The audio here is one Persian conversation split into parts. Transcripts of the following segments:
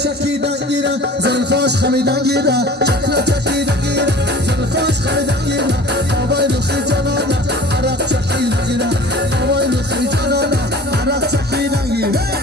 چکیدن گیرن زلفاش خمیدن گیرن چکلا چکیدن گیرن زلفاش خمیدن گیرن آوای نخی جانانا عرق چکیدن گیرن آوای نخی جانانا عرق چکیدن گیرن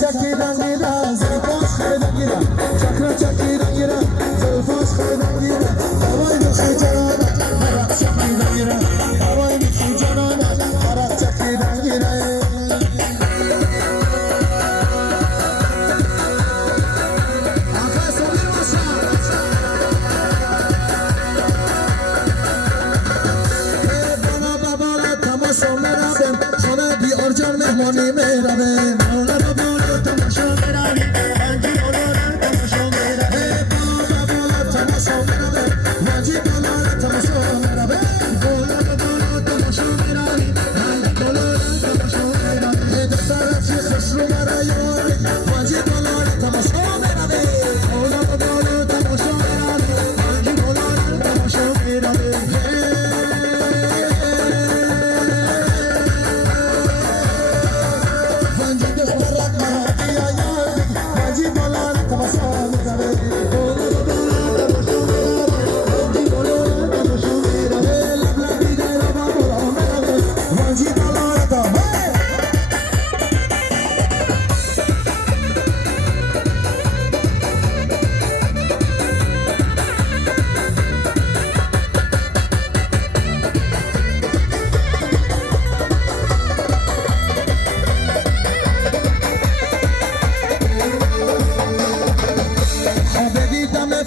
چکیدن گیرن زلفاش خمیدن گیرن چکلا چکیدن گیرن زلفاش خمیدن گیرن آوای نخی جانانا عرق چکیدن گیرن آوای نخی جانانا عرق چکیدن گیرن خانه بی ارجان مهمانی میرویم مولا رو بالا تماشا میرویم منجی بالا رو تماشا میرویم بالا تماشا میرویم منجی بالا رو تماشا میرویم بالا رو بالا تماشا میرویم منجی بالا رو تماشا میرویم دختر چی خوش رو برای منجی بالا رو تماشا میرویم بالا رو بالا تماشا میرویم منجی بالا رو تماشا میرویم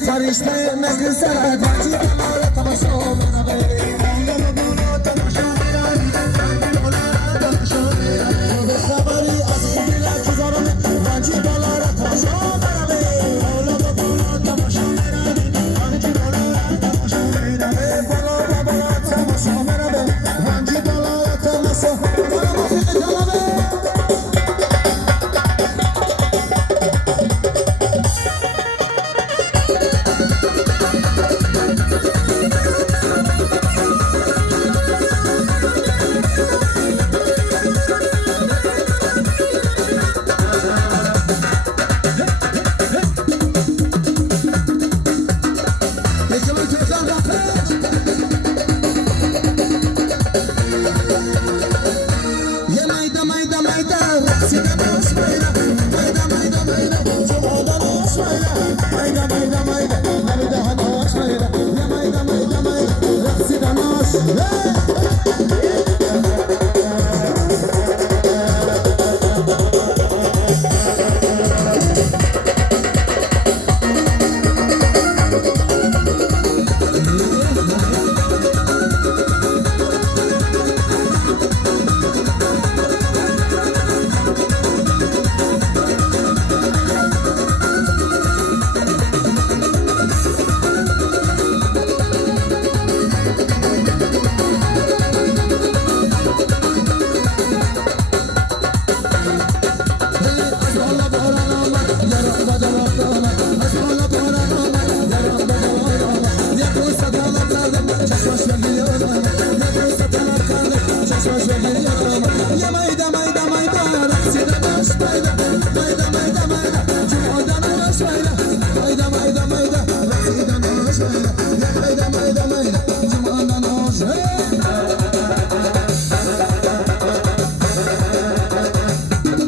فرشته مثل سرد وقتی کنار تماشا میرویم بالا بالا تماشا میرویم رنگی بالا تماشا میرویم به خبری از این دل که دارم رنگی بالا تماشا میرویم بالا بالا تماشا میرویم رنگی بالا تماشا میرویم بالا بالا تماشا میرویم رنگی بالا تماشا میرویم Ya mayda mayda mayda, raqsida bosh